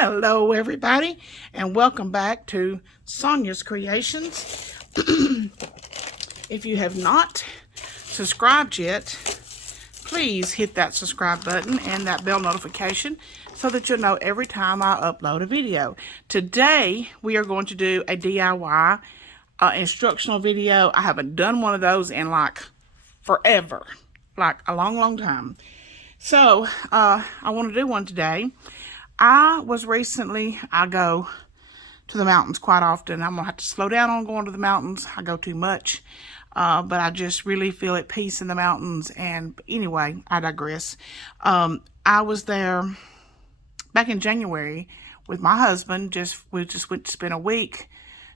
Hello everybody, and welcome back to Sonia's Creations. If you have not subscribed yet, please hit that subscribe button and that bell notification so that you'll know every time I upload a video. Today we are going to do a DIY instructional video. I haven't done one of those in like forever, like a long time. So I want to do one today. I go to the mountains quite often. I'm going to have to slow down on going to the mountains. I go too much. But I just really feel at peace in the mountains. And anyway, I digress. I was there back in January with my husband. We just went to spend a week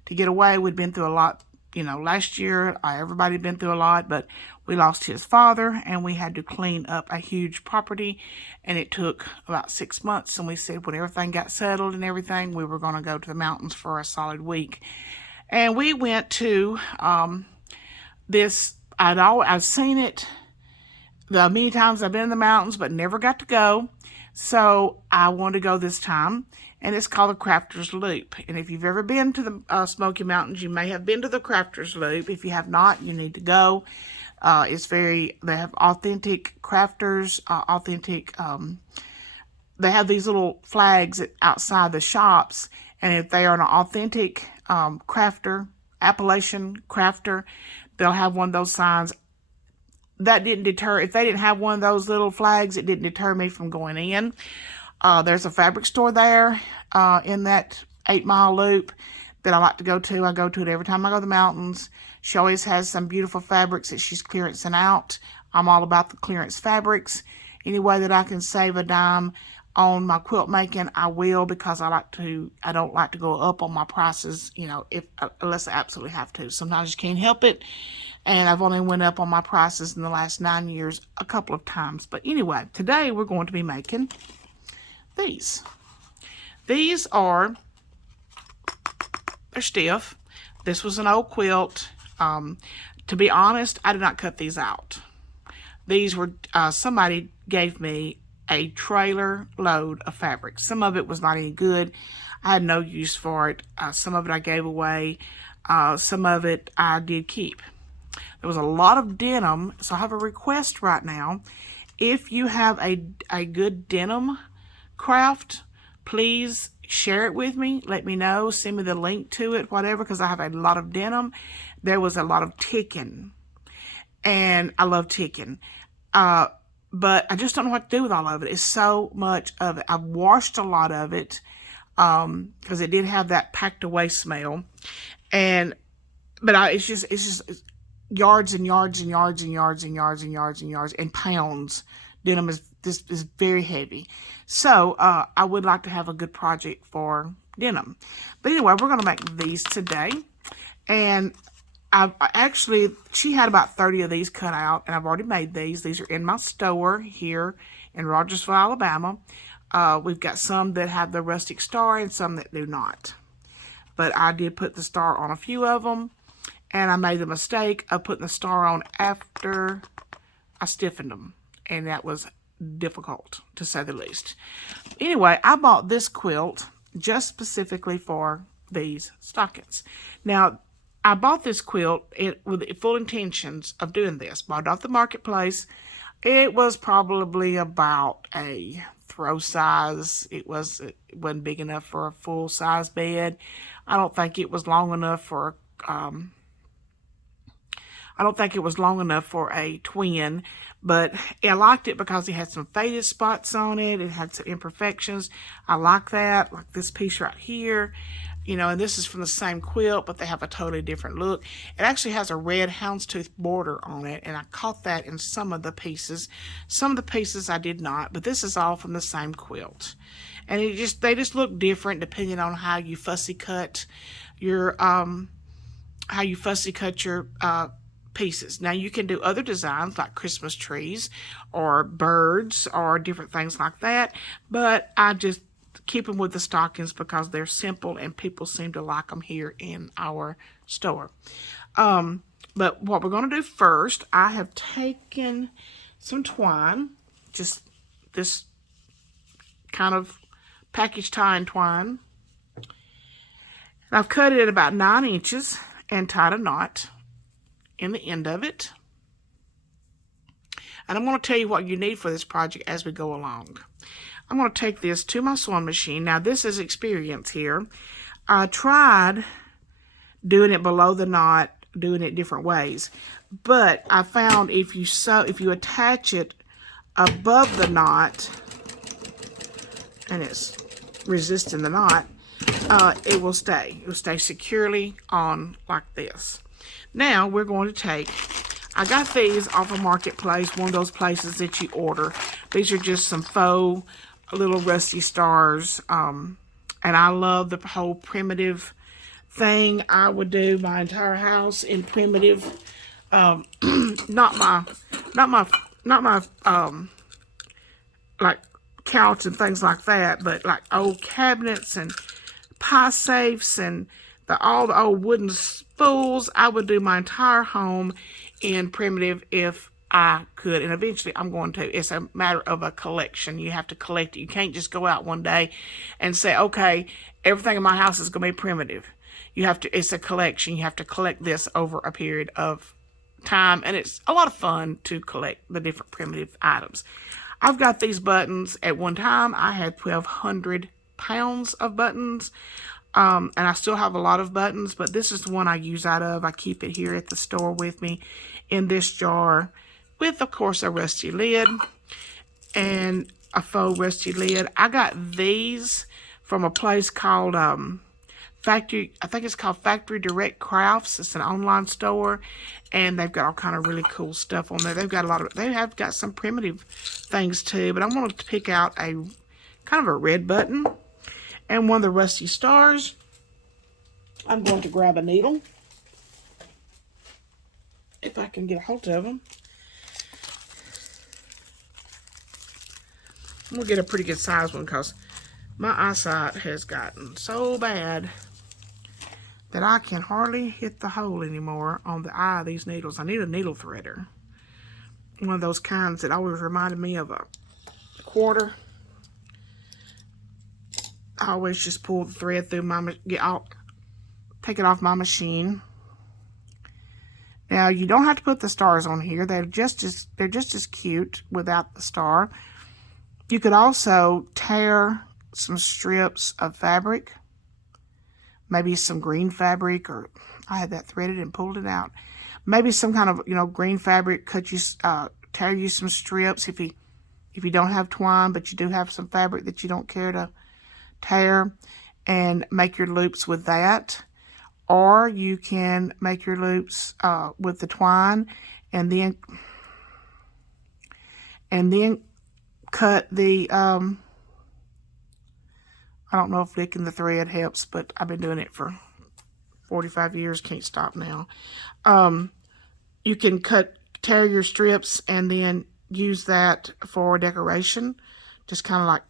to get away. We'd been through a lot, last year. Everybody had been through a lot, but we lost his father and we had to clean up a huge property, and it took about 6 months. And we said when everything got settled and everything, we were going to go to the mountains for a solid week. And we went to I've seen it the many times I've been in the mountains, but never got to go. So I wanted to go this time, and it's called the Crafter's Loop. And if you've ever been to the Smoky Mountains, you may have been to the Crafter's Loop. If you have not, you need to go. They have authentic crafters, they have these little flags outside the shops, and if they are an authentic crafter, Appalachian crafter, they'll have one of those signs. That didn't deter, if they didn't have one of those little flags, it didn't deter me from going in. There's a fabric store there in that 8-mile loop that I like to go to. I go to it every time I go to the mountains. She always has some beautiful fabrics that she's clearancing out. I'm all about the clearance fabrics. Any way that I can save a dime on my quilt making, I will, because I don't like to go up on my prices, unless I absolutely have to. Sometimes you can't help it. And I've only went up on my prices in the last 9 years a couple of times. But anyway, today we're going to be making these. These are, they're stiff. This was an old quilt. To be honest, I did not cut these out. These were, somebody gave me a trailer load of fabric. Some of it was not any good. I had no use for it. Some of it I gave away. Some of it I did keep. There was a lot of denim, so I have a request right now. If you have a good denim craft, please share it with me. Let me know. Send me the link to it, whatever, because I have a lot of denim. There was a lot of ticking, and I love ticking. But I just don't know what to do with all of it. It's so much of it. I've washed a lot of it because it did have that packed away smell. But it's just yards and yards and yards and yards and yards and yards and yards and pounds. Denim is very heavy. So I would like to have a good project for denim. But anyway, we're going to make these today. And she had about 30 of these cut out, and I've already made these. These are in my store here in Rogersville, Alabama. We've got some that have the rustic star and some that do not. But I did put the star on a few of them, and I made the mistake of putting the star on after I stiffened them, and that was difficult, to say the least. Anyway, I bought this quilt just specifically for these stockings. Now, I bought this quilt with full intentions of doing this. Bought it off the marketplace. It was probably about a throw size. It wasn't big enough for a full size bed. I don't think it was long enough for a twin, but I liked it because it had some faded spots on it. It had some imperfections. I like that, like this piece right here. And this is from the same quilt, but they have a totally different look. It actually has a red houndstooth border on it, and I caught that in some of the pieces. Some of the pieces I did not, but this is all from the same quilt. And they just look different depending on how you fussy cut your pieces. Now you can do other designs like Christmas trees or birds or different things like that, but I just keep them with the stockings because they're simple and people seem to like them here in our store. But what we're going to do first, I have taken some twine, just this kind of package tie and twine. And I've cut it at about 9 inches and tied a knot in the end of it. And I'm going to tell you what you need for this project as we go along. I'm going to take this to my sewing machine. Now, this is experience here. I tried doing it below the knot, doing it different ways. But I found if you attach it above the knot, and it's resisting the knot, it will stay. It will stay securely on like this. Now, we're going to take... I got these off of Marketplace, one of those places that you order. These are just some faux little rusty stars. And I love the whole primitive thing. I would do my entire house in primitive. Not my like couch and things like that, but like old cabinets and pie safes and all the old wooden spools. I would do my entire home in primitive if I could, and eventually I'm going to. It's a matter of a collection. You have to collect it. You can't just go out one day and say, okay, everything in my house is going to be primitive. You have to, it's a collection. You have to collect this over a period of time, and it's a lot of fun to collect the different primitive items. I've got these buttons. At one time, I had 1,200 pounds of buttons. And I still have a lot of buttons, but this is the one I use out of. I keep it here at the store with me in this jar with, of course, a rusty lid and a faux rusty lid. I got these from a place called Factory, I think it's called Factory Direct Crafts. It's an online store, and they've got all kind of really cool stuff on there. They've got a lot of, they have got some primitive things too, but I wanted to pick out a kind of a red button and one of the rusty stars. I'm going to grab a needle, if I can get a hold of them. I'm going to get a pretty good size one because my eyesight has gotten so bad that I can hardly hit the hole anymore on the eye of these needles. I need a needle threader. One of those kinds that always reminded me of a quarter. I always just pull the thread through my, take it off my machine. Now, you don't have to put the stars on here. They're just as cute without the star. You could also tear some strips of fabric, maybe some green fabric, or I had that threaded and pulled it out. Maybe some kind of, green fabric, tear you some strips if you don't have twine, but you do have some fabric that you don't care to tear, and make your loops with that. Or you can make your loops with the twine and then cut the I don't know if licking the thread helps, but I've been doing it for 45 years, can't stop now. You can tear your strips and then use that for decoration, just kind of like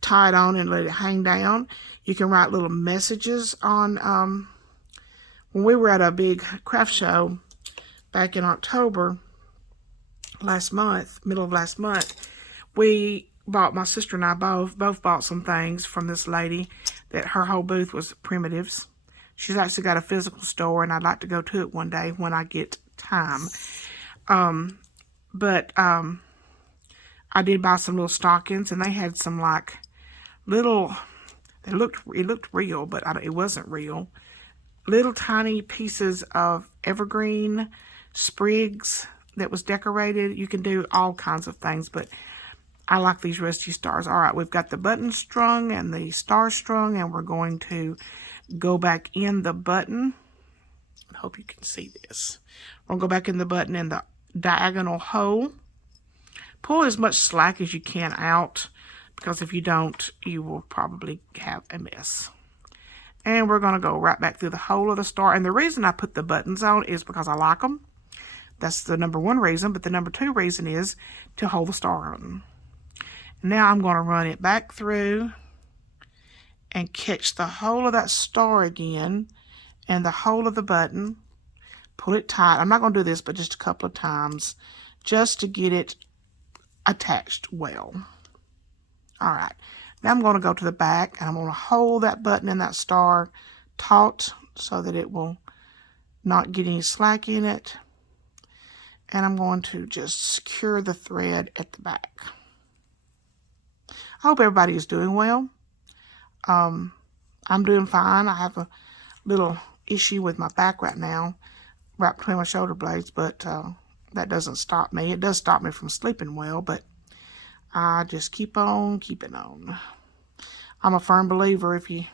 tie it on and let it hang down. You can write little messages on, when we were at a big craft show back in October last month, middle of last month, my sister and I both bought some things from this lady that her whole booth was primitives. She's actually got a physical store, and I'd like to go to it one day when I get time. But I did buy some little stockings, and they had some like little, it looked real, but it wasn't real. Little tiny pieces of evergreen sprigs that was decorated. You can do all kinds of things, but I like these rusty stars. All right, we've got the button strung and the star strung, and we're going to go back in the button. I hope you can see this. We'll go back in the button in the diagonal hole. Pull as much slack as you can out, because if you don't, you will probably have a mess. And we're going to go right back through the hole of the star. And the reason I put the buttons on is because I like them. That's the number one reason. But the number two reason is to hold the star on. Now I'm going to run it back through and catch the hole of that star again and the hole of the button. Pull it tight. I'm not going to do this but just a couple of times just to get it attached well. All right. Now I'm going to go to the back, and I'm going to hold that button and that star taut so that it will not get any slack in it. And I'm going to just secure the thread at the back. I hope everybody is doing well. I'm doing fine. I have a little issue with my back right now, right between my shoulder blades, but that doesn't stop me. It does stop me from sleeping well, but I just keep on keeping on. I'm a firm believer if you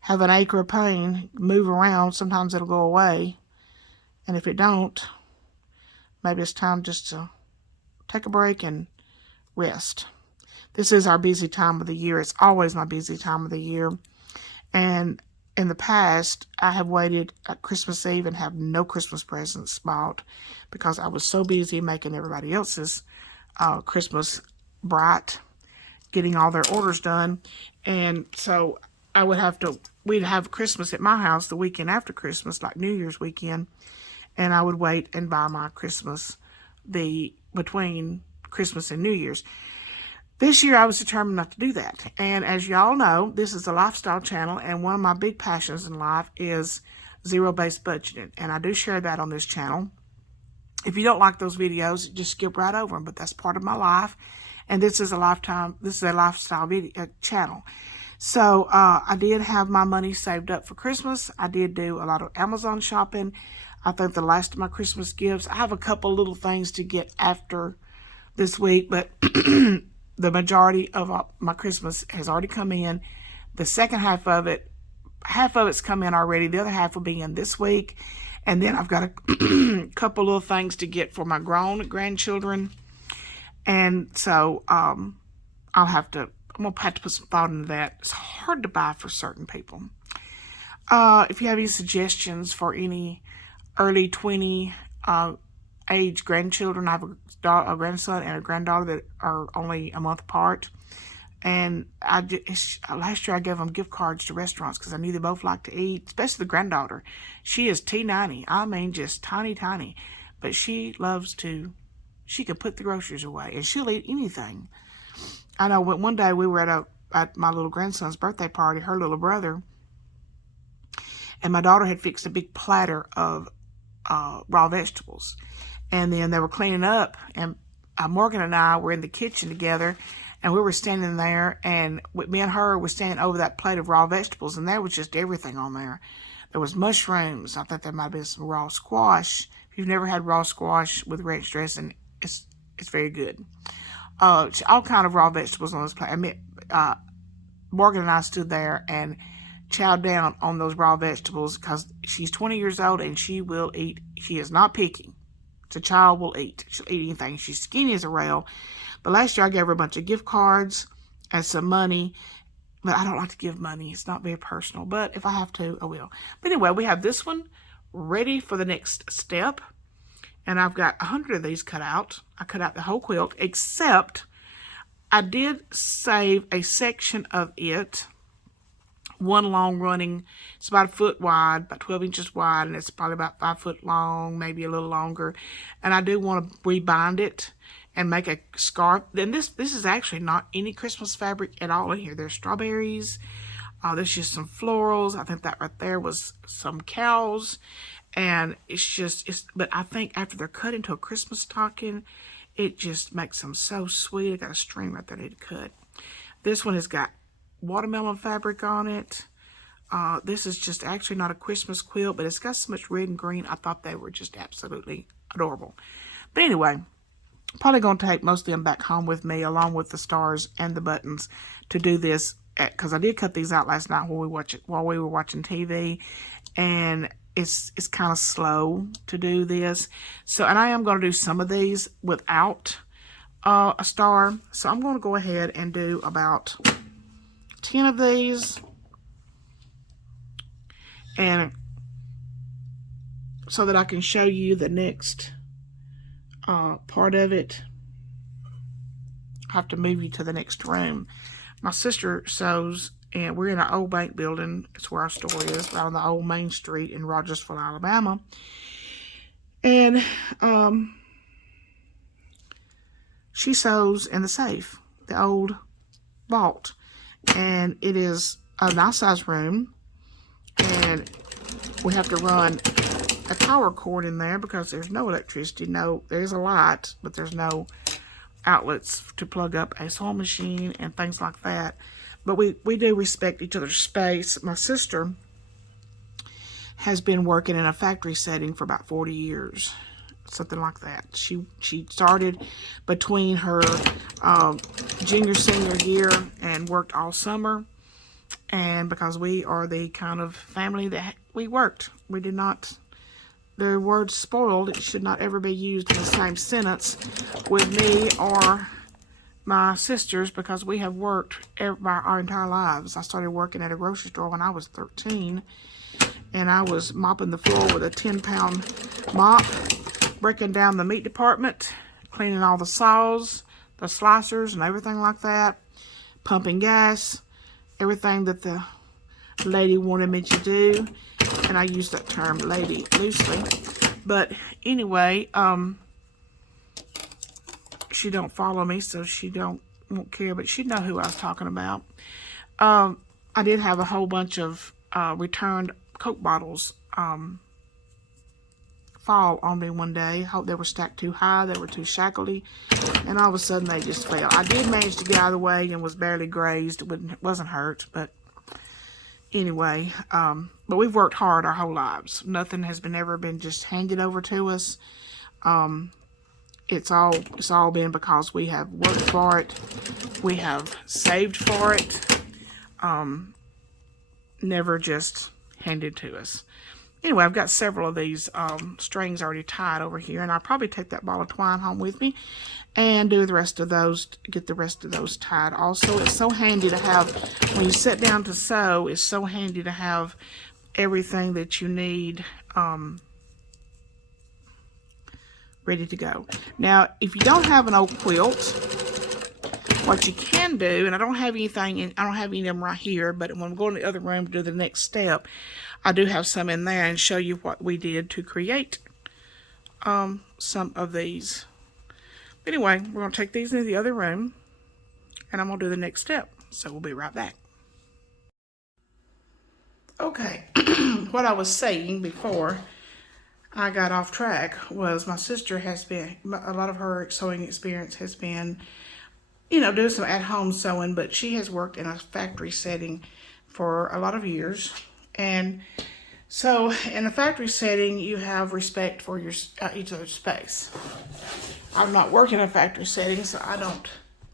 have an ache or a pain, move around, sometimes it'll go away. And if it don't, maybe it's time just to take a break and rest. This is our busy time of the year. It's always my busy time of the year. And in the past, I have waited at Christmas Eve and have no Christmas presents bought because I was so busy making everybody else's Christmas bright, getting all their orders done. And so we'd have Christmas at my house the weekend after Christmas, like New Year's weekend. And I would wait and buy my Christmas between Christmas and New Year's. This year, I was determined not to do that. And as y'all know, this is a lifestyle channel, and one of my big passions in life is zero-based budgeting. And I do share that on this channel. If you don't like those videos, just skip right over them, but that's part of my life. And this is a lifestyle video channel. So I did have my money saved up for Christmas. I did do a lot of Amazon shopping. I think the last of my Christmas gifts, I have a couple little things to get after this week, but the majority of my Christmas has already come in. The second half of it's come in already. The other half will be in this week. And then I've got a couple little things to get for my grown grandchildren. And so I'm going to have to put some thought into that. It's hard to buy for certain people. If you have any suggestions for any early 20 age grandchildren, I have a grandson and a granddaughter that are only a month apart. And last year I gave them gift cards to restaurants because I knew they both like to eat, especially the granddaughter. She is T90. I mean, just tiny, tiny. But she can put the groceries away and she'll eat anything. I know one day we were at my little grandson's birthday party, her little brother, and my daughter had fixed a big platter of raw vegetables. And then they were cleaning up, and Morgan and I were in the kitchen together, and we were standing there, and me and her were standing over that plate of raw vegetables, and there was just everything on there. There was mushrooms. I think there might have been some raw squash. If you've never had raw squash with ranch dressing, it's very good. All kind of raw vegetables on this plate. Morgan and I stood there and chowed down on those raw vegetables because she's 20 years old and she will eat. She is not picky. The child will eat. She'll eat anything. She's skinny as a rail. But last year I gave her a bunch of gift cards and some money. But I don't like to give money. It's not very personal. But if I have to, I will. But anyway, we have this one ready for the next step. And I've got 100 of these cut out. I cut out the whole quilt, except I did save a section of it. One long running, it's about 1 foot wide, about 12 inches wide, and it's probably about 5 foot long, maybe a little longer. And I do want to rebind it and make a scarf. Then this is actually not any Christmas fabric at all in here. There's strawberries. There's just some florals. I think that right there was some cows. And but I think after they're cut into a Christmas stocking, it just makes them so sweet. I got a string right there I need to cut. This one has got watermelon fabric on it. This is just actually not a Christmas quilt, but it's got so much red and green. I thought they were just absolutely adorable. But anyway, probably going to take most of them back home with me, along with the stars and the buttons, to do this, because I did cut these out last night while we were watching TV, and it's kind of slow to do this. So, and I am going to do some of these without a star. So I'm going to go ahead and do about 10 of these, and so that I can show you the next part of it. I have to move you to the next room. My sister sews, and we're in an old bank building. It's where our store is, right on the old Main Street in Rogersville, Alabama. And she sews in the safe, the old vault. and it is a nice size room, and we have to run a power cord in there because there's no electricity. No, there's a light, but there's no outlets to plug up a sewing machine and things like that. But we do respect each other's space. My sister has been working in a factory setting for about 40 years, something like that. She started between her junior senior year and worked all summer. And because we are the kind of family that we worked, we did not, the word spoiled, it should not ever be used in the same sentence with me or my sisters, because we have worked our entire lives. I started working at a grocery store when I was 13, and I was mopping the floor with a 10-pound mop, breaking down the meat department, cleaning all the saws, the slicers, and everything like that, pumping gas, everything that the lady wanted me to do. And I use that term lady loosely. But anyway, she don't follow me, so she won't care, but she'd know who I was talking about. I did have a whole bunch of returned Coke bottles fall on me one day. They were stacked too high, they were too shackly, and all of a sudden they just fell. I did manage to get out of the way and was barely grazed. It wasn't hurt, but anyway, but we've worked hard our whole lives. Nothing has ever been just handed over to us. It's all been because we have worked for it. We have saved for it. Never just handed to us. Anyway, I've got several of these strings already tied over here, and I'll probably take that ball of twine home with me and do the rest of those, get the rest of those tied. Also, it's so handy to have, when you sit down to sew, it's so handy to have everything that you need ready to go. Now, if you don't have an old quilt, what you can do, and I don't have anything, I don't have any of them right here, but when I'm going to the other room to do the next step, I do have some in there and show you what we did to create some of these. But anyway, we're going to take these into the other room, and I'm going to do the next step. So we'll be right back. Okay, what I was saying before I got off track was my sister has been, a lot of her sewing experience has been, you know, doing some at-home sewing, but she has worked in a factory setting for a lot of years. And so in a factory setting, you have respect for your each other's space. I've not worked in a factory setting, so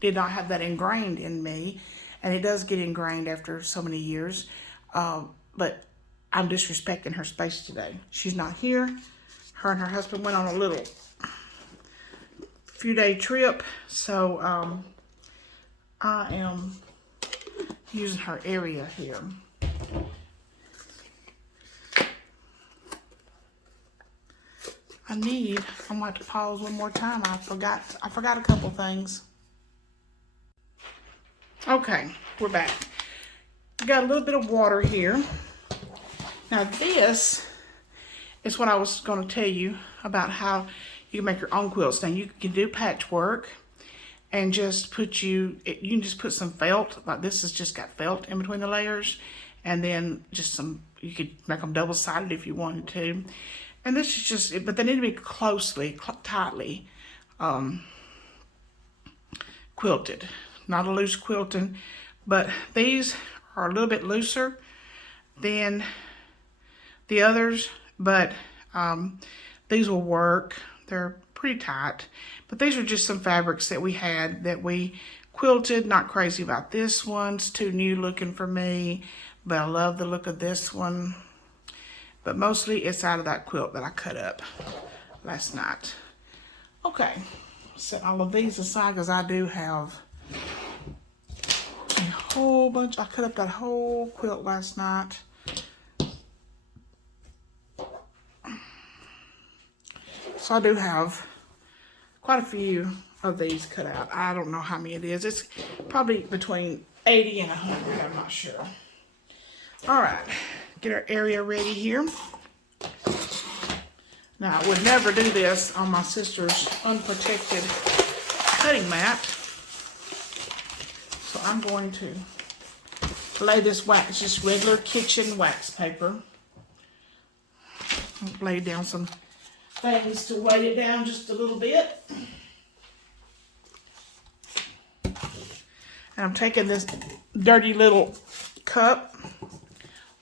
did not have that ingrained in me. And it does get ingrained after so many years. But I'm disrespecting her space today. She's not here. Her and her husband went on a little few-day trip, so I am using her area here. I'm going to have to pause one more time. I forgot a couple things. Okay, we're back. Got a little bit of water here. Now this is what I was going to tell you about how you can make your own quilts. Now you can do patchwork and just you can just put some felt, like this has just got felt in between the layers, and then just you could make them double-sided if you wanted to. And this is just, but they need to be tightly quilted. Not a loose quilting, but these are a little bit looser than the others, but these will work. They're pretty tight, but these are just some fabrics that we had that we quilted. Not crazy about this one. It's too new looking for me, but I love the look of this one. But mostly it's out of that quilt that I cut up last night. Okay, set all of these aside because I do have a whole bunch. I cut up that whole quilt last night. So I do have quite a few of these cut out. I don't know how many it is. It's probably between 80 and 100, I'm not sure. All right, get our area ready here. Now, I would never do this on my sister's unprotected cutting mat. So I'm going to lay this wax, just regular kitchen wax paper. I'll lay down some things to weight it down just a little bit. And I'm taking this dirty little cup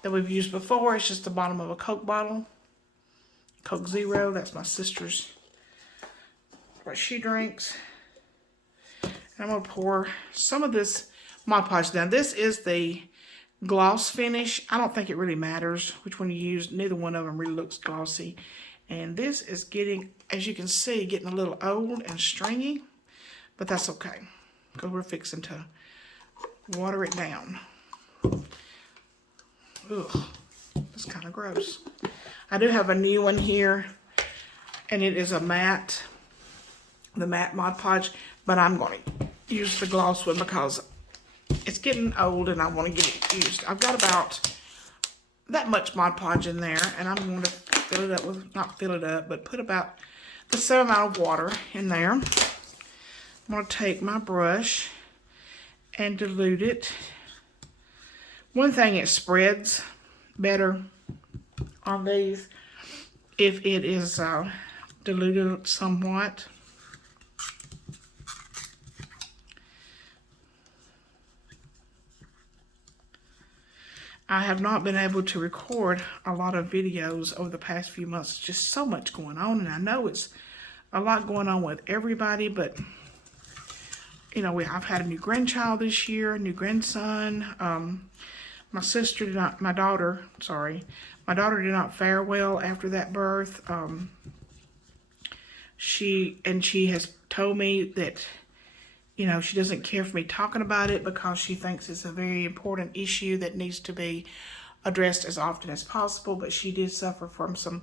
that we've used before. It's just the bottom of a Coke bottle. Coke Zero, that's my sister's, what she drinks. And I'm going to pour some of this Mod Podge down. This is the gloss finish. I don't think it really matters which one you use. Neither one of them really looks glossy. And this is getting, as you can see, getting a little old and stringy. But that's okay, because we're fixing to water it down. Ugh, that's kind of gross. I do have a new one here, and it is a matte, the matte Mod Podge, but I'm going to use the gloss one because it's getting old and I want to get it used. I've got about that much Mod Podge in there, and I'm going to fill it up with, not fill it up, but put about the same amount of water in there. I'm going to take my brush and dilute it. One thing, it spreads better on these if it is diluted somewhat. I have not been able to record a lot of videos over the past few months. Just so much going on, and I know it's a lot going on with everybody, but you know, I've had a new grandchild this year, a new grandson. My sister did not, my daughter did not fare well after that birth. She has told me that, you know, she doesn't care for me talking about it because she thinks it's a very important issue that needs to be addressed as often as possible. But she did suffer from some,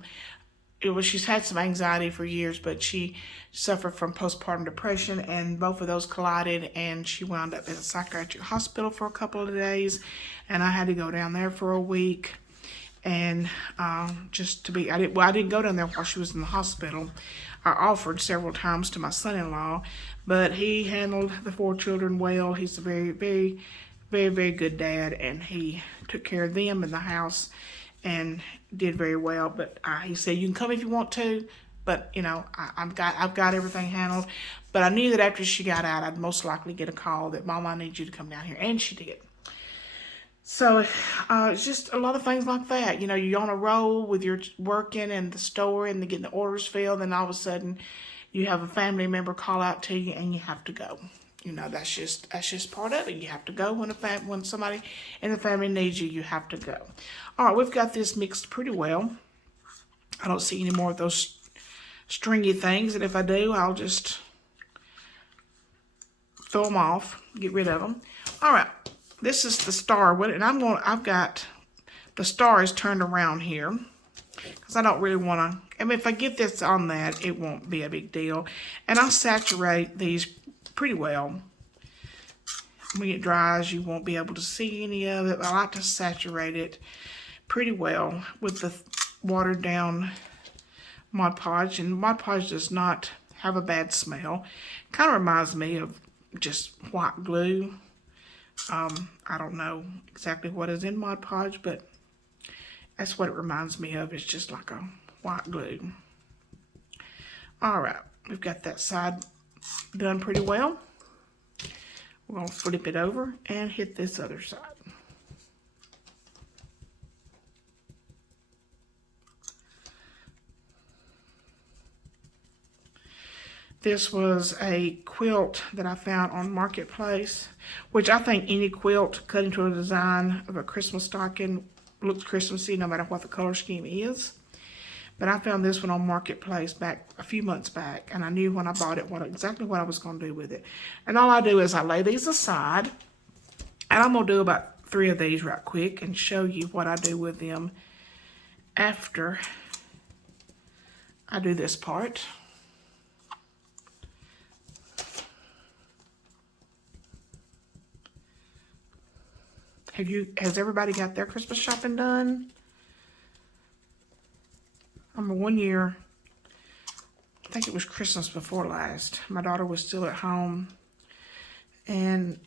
she's had some anxiety for years, but she suffered from postpartum depression, and both of those collided, and she wound up in a psychiatric hospital for a couple of days, and I had to go down there for a week. And just to be, I didn't go down there while she was in the hospital. I offered several times to my son-in-law, but he handled the 4 children well. He's a very, very, very, very good dad, and he took care of them in the house and did very well. But he said, you can come if you want to, but you know, I've got everything handled. But I knew that after she got out, I'd most likely get a call that, Mom, I need you to come down here, and she did. So it's just a lot of things like that. You know, you're on a roll with your working and the store and getting the orders filled, and all of a sudden you have a family member call out to you and you have to go. You know, that's just part of it. You have to go when somebody in the family needs you. You have to go. All right, we've got this mixed pretty well. I don't see any more of those stringy things, and if I do, I'll just throw them off, get rid of them. All right. This is the star, and I've got the star is turned around here because I don't really want to, I mean, if I get this on that, it won't be a big deal. And I'll saturate these pretty well. When it dries, you won't be able to see any of it. I like to saturate it pretty well with the watered down Mod Podge. And Mod Podge does not have a bad smell. Kind of reminds me of just white glue. I don't know exactly what is in Mod Podge, but that's what it reminds me of. It's just like a white glue. All right, we've got that side done pretty well. We're going to flip it over and hit this other side. This was a quilt that I found on Marketplace, which I think any quilt cut into a design of a Christmas stocking looks Christmassy no matter what the color scheme is. But I found this one on Marketplace back a few months back, and I knew when I bought it exactly what I was going to do with it. And all I do is I lay these aside, and I'm going to do about 3 of these right quick and show you what I do with them after I do this part. Has everybody got their Christmas shopping done? One year, I think it was Christmas before last, my daughter was still at home, and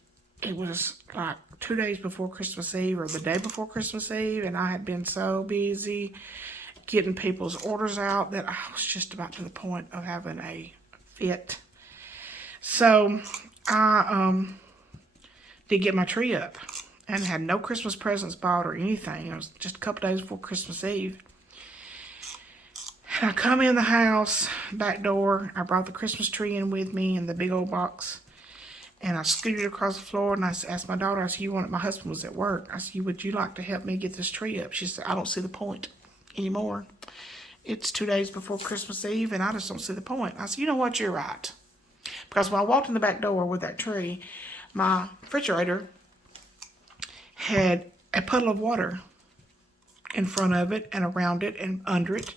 it was like 2 days before Christmas Eve or the day before Christmas Eve, and I had been so busy getting people's orders out that I was just about to the point of having a fit. So I did get my tree up and had no Christmas presents bought or anything. It was just a couple days before Christmas Eve. And I come in the house, back door. I brought the Christmas tree in with me in the big old box. And I scooted across the floor and I asked my daughter, I said, my husband was at work. I said, would you like to help me get this tree up? She said, I don't see the point anymore. It's 2 days before Christmas Eve and I just don't see the point. I said, you know what, you're right. Because when I walked in the back door with that tree, my refrigerator had a puddle of water in front of it and around it and under it.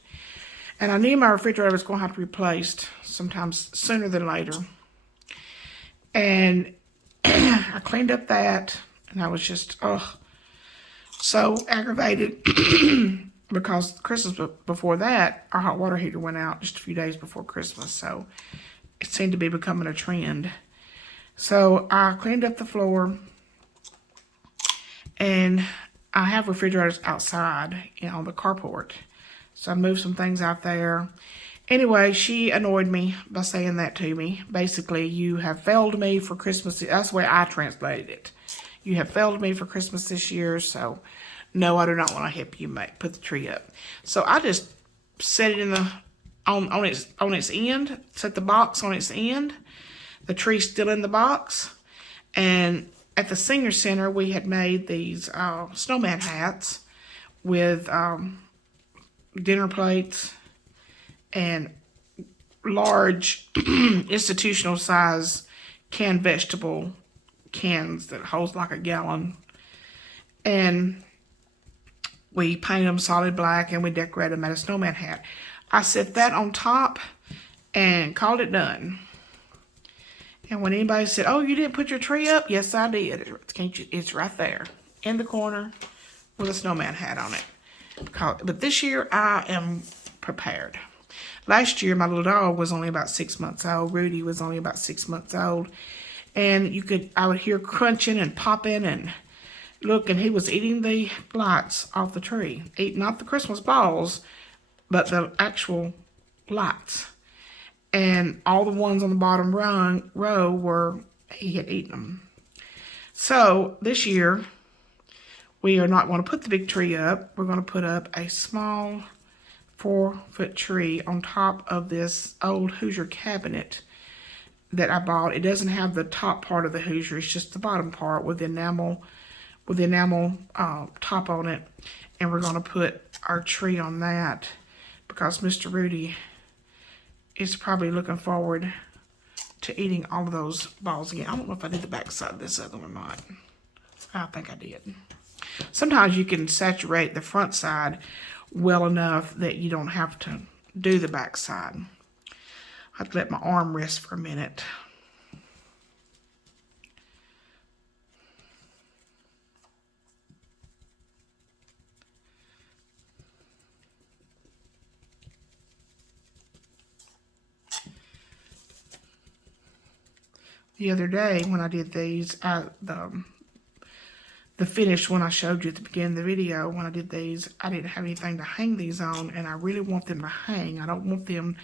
And I knew my refrigerator was going to have to be replaced sometimes sooner than later. And I cleaned up that, and I was just, so aggravated because Christmas before that, our hot water heater went out just a few days before Christmas. So it seemed to be becoming a trend. So I cleaned up the floor, and I have refrigerators outside, on the carport. So I moved some things out there. Anyway, she annoyed me by saying that to me. Basically, you have failed me for Christmas. That's the way I translated it. You have failed me for Christmas this year, so no, I do not want to help you put the tree up. So I just set it in the on its end, set the box on its end. The tree's still in the box. And at the senior center, we had made these snowman hats with dinner plates and large institutional size canned vegetable cans that holds like a gallon. And we painted them solid black and we decorated them as a snowman hat. I set that on top and called it done. And when anybody said, oh, you didn't put your tree up? Yes, I did. It's right there in the corner with a snowman hat on it. But this year I am prepared. Last year, my little dog was only about 6 months old. Rudy was only about 6 months old. And I would hear crunching and popping and look, and he was eating the lights off the tree. Not the Christmas balls, but the actual lights. And all the ones on the bottom row he had eaten them. So this year, we are not going to put the big tree up. We're going to put up a small 4-foot tree on top of this old Hoosier cabinet that I bought. It doesn't have the top part of the Hoosier. It's just the bottom part with the enamel top on it. And we're going to put our tree on that because Mr. Rudy is probably looking forward to eating all of those balls again. I don't know if I did the back side of this other one or not. I think I did. Sometimes you can saturate the front side well enough that you don't have to do the back side. I have to let my arm rest for a minute. The other day when I did these, the finished one I showed you at the beginning of the video, when I did these, I didn't have anything to hang these on, and I really want them to hang. I don't want them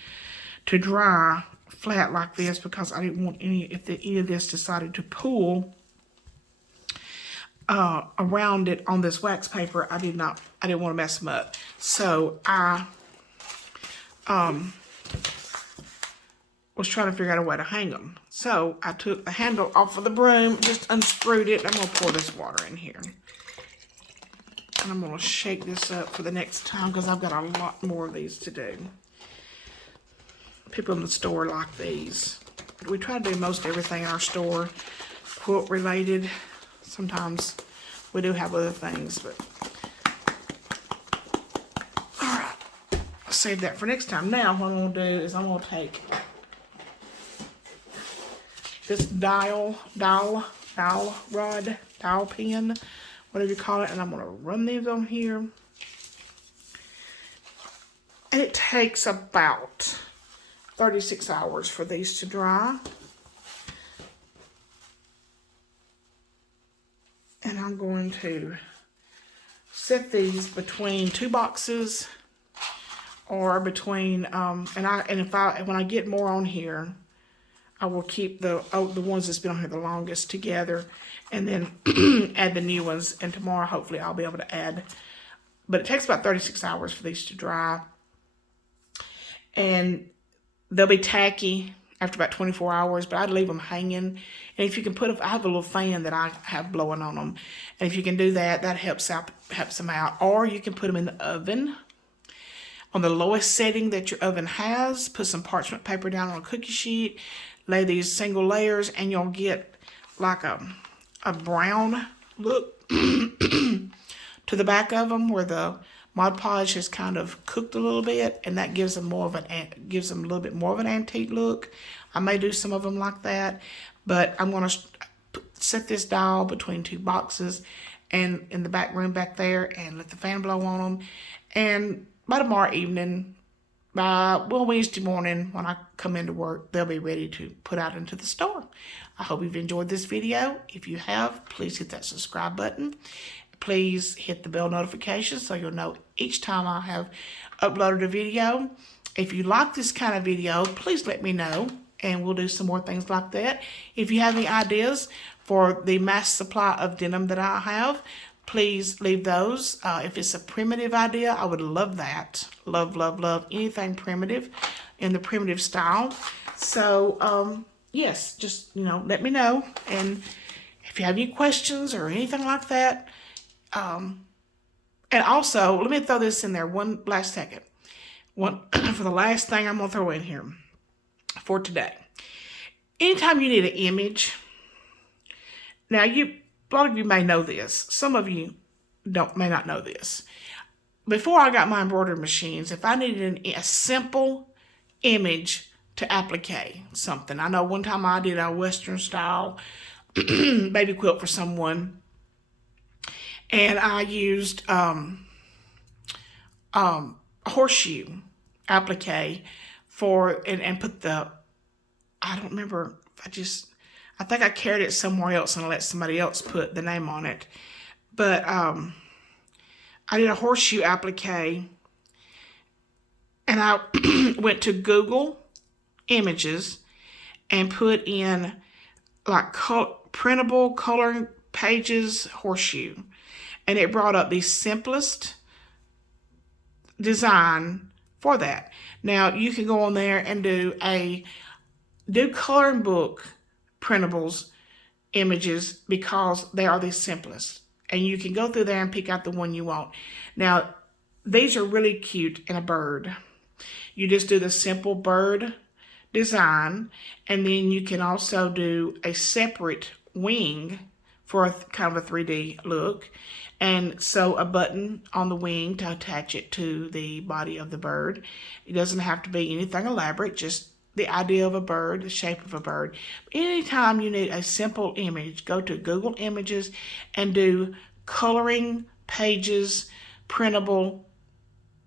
to dry flat like this because I didn't want if any of this decided to pool around it on this wax paper. I didn't want to mess them up. So I was trying to figure out a way to hang them. So I took the handle off of the broom, just unscrewed it. I'm going to pour this water in here. And I'm going to shake this up for the next time because I've got a lot more of these to do. People in the store like these. We try to do most everything in our store quilt related. Sometimes we do have other things, but all right. I'll save that for next time. Now what I'm going to do is I'm going to take this dowel pin, whatever you call it, and I'm going to run these on here. And it takes about 36 hours for these to dry. And I'm going to set these between 2 boxes, or between when I get more on here, I will keep the ones that's been on here the longest together, and then add the new ones. And tomorrow, hopefully, I'll be able to add. But it takes about 36 hours for these to dry, and they'll be tacky after about 24 hours. But I'd leave them hanging. And if you can I have a little fan that I have blowing on them, and if you can do that, that helps them out. Or you can put them in the oven on the lowest setting that your oven has. Put some parchment paper down on a cookie sheet. Lay these single layers, and you'll get like a brown look to the back of them, where the Mod Podge has kind of cooked a little bit, and that gives them a little bit more of an antique look. I may do some of them like that, but I'm going to set this dial between 2 boxes and in the back room back there, and let the fan blow on them. And by tomorrow evening, Wednesday morning, when I come into work, they'll be ready to put out into the store. I hope you've enjoyed this video. If you have, please hit that subscribe button. Please hit the bell notification so you'll know each time I have uploaded a video. If you like this kind of video, please let me know, and we'll do some more things like that. If you have any ideas for the mass supply of denim that I have, please leave those. If it's a primitive idea, I would love that. Love, love, love anything primitive in the primitive style. So, yes, just, let me know. And if you have any questions or anything like that, and also, let me throw this in there one last second. For the last thing I'm going to throw in here for today. Anytime you need an image, now a lot of you may know this. Some of you may not know this. Before I got my embroidery machines, if I needed a simple image to applique something, I know one time I did a Western style baby quilt for someone, and I used horseshoe applique and put I don't remember, I think I carried it somewhere else and let somebody else put the name on it. But I did a horseshoe applique, and I went to Google Images and put in like printable coloring pages horseshoe. And it brought up the simplest design for that. Now you can go on there and do coloring book printables images, because they are the simplest, and you can go through there and pick out the one you want. Now these are really cute in a bird. You just do the simple bird design, and then you can also do a separate wing for kind of a 3D look, and sew a button on the wing to attach it to the body of the bird. It doesn't have to be anything elaborate, just the idea of a bird, the shape of a bird. Anytime you need a simple image, go to Google Images and do coloring pages, printable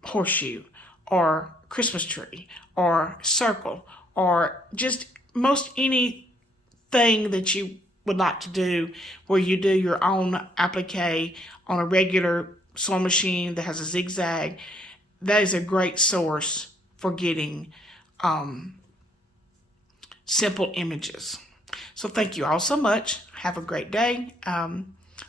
horseshoe, or Christmas tree, or circle, or just most anything that you would like to do, where you do your own applique on a regular sewing machine that has a zigzag. That is a great source for getting simple images. So thank you all so much. Have a great day. I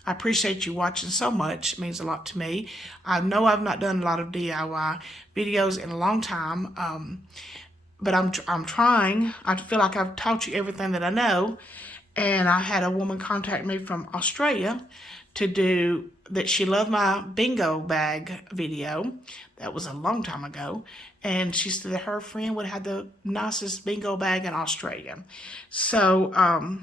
appreciate you watching so much. It means a lot to me. I know I've not done a lot of DIY videos in a long time, but I'm trying. I feel like I've taught you everything that I know. And I had a woman contact me from Australia to do that. She loved my bingo bag video. That was a long time ago. And she said that her friend would have the nicest bingo bag in Australia. So, I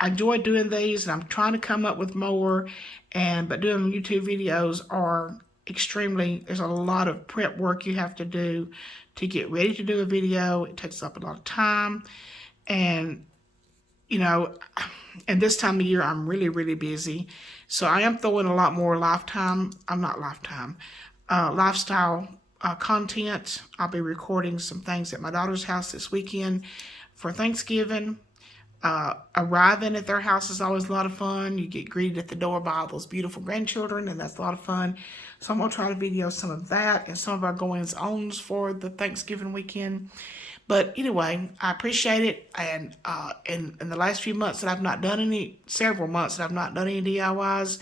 enjoy doing these, and I'm trying to come up with more. But doing YouTube videos are there's a lot of prep work you have to do to get ready to do a video. It takes up a lot of time. And, and this time of year, I'm really, really busy. So I am throwing a lot more lifestyle content. I'll be recording some things at my daughter's house this weekend for Thanksgiving. Arriving at their house is always a lot of fun. You get greeted at the door by all those beautiful grandchildren, and that's a lot of fun. So I'm going to try to video some of that and some of our goings-ons for the Thanksgiving weekend. But anyway, I appreciate it. And in the last few months that I've not done any, several months that I've not done any DIYs,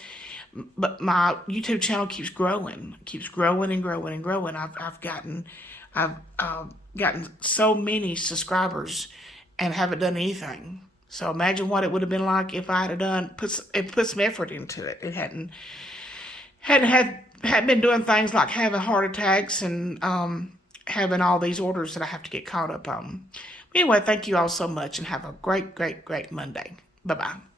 but my YouTube channel keeps growing and growing and growing. I've gotten so many subscribers and haven't done anything. So imagine what it would have been like if I had done put some effort into it. It hadn't been doing things like having heart attacks and having all these orders that I have to get caught up on. Anyway, thank you all so much and have a great, great, great Monday. Bye bye.